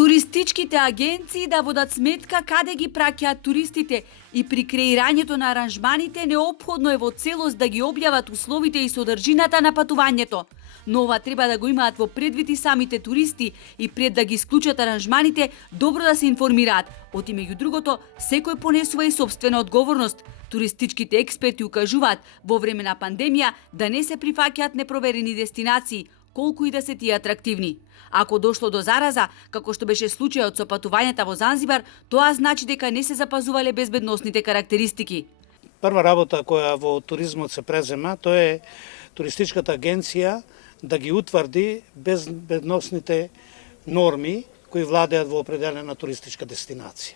Туристичките агенции да водат сметка каде ги праќаат туристите и при креирањето на аранжманите неопходно е во целост да ги објават условите и содржината на патувањето. Но ова треба да го имаат во предвид и самите туристи и пред да ги исклучат аранжманите, добро да се информираат. Оти меѓу другото, секој понесува и собствена одговорност. Туристичките експерти укажуваат во време на пандемија да не се прифаќаат непроверени дестинации, колку и да се тие атрактивни. Ако дошло до зараза, како што беше случајот со патувањата во Занзибар, тоа значи дека не се запазувале безбедносните карактеристики. Прва работа која во туризмот се презема, тоа е туристичката агенција да ги утврди безбедносните норми кои владеат во определена туристичка дестинација.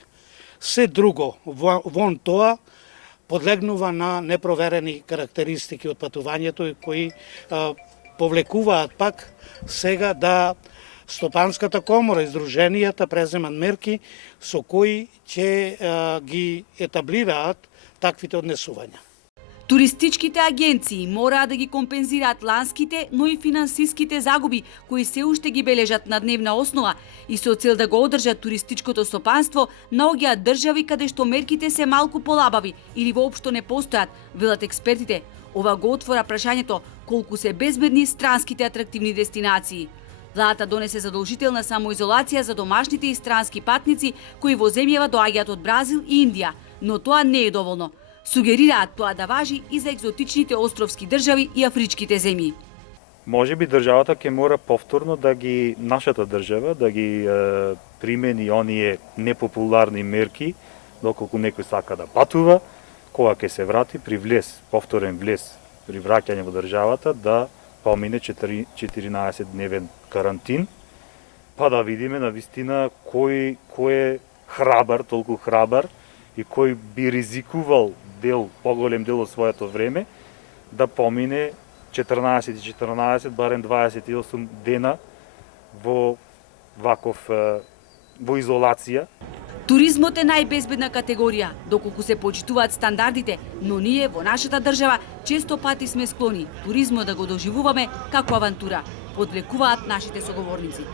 Се друго вон тоа подлегнува на непроверени карактеристики од патувањето и кои повлекуваат пак сега да Стопанската комора и здруженијата преземат мерки со кои ќе ги етаблираат таквите однесувања. Туристичките агенции мораат да ги компензираат ланските, но и финансиските загуби кои се уште ги бележат на дневна основа и со цел да го одржат туристичкото стопанство наоѓаат држави каде што мерките се малку полабави или воопшто не постојат, велат експертите. Ова го отвора прашањето колку се безбедни странските атрактивни дестинации. Владата донесе задолжителна самоизолација за домашните и странски патници кои во земјава доаѓаат од Бразил и Индија, но тоа не е доволно. Сугерираат тоа да важи и за екзотичните островски држави и афричките земји. Може би државата ќе мора повторно нашата држава да ги примени оние непопуларни мерки, доколку некој сака да патува, кога ќе се врати при повторен влез, при враќање во државата, да помине 14-дневен карантин, па да видиме навистина кој е храбар, толку храбар и кој би ризикувал поголем дел од своето време да помине 14, барем 28 дена во изолација. Туризмот е најбезбедна категорија, доколку се почитуваат стандардите, но ние во нашата држава често пати сме склони туризмот да го доживуваме како авантура, подлекуваат нашите соговорници.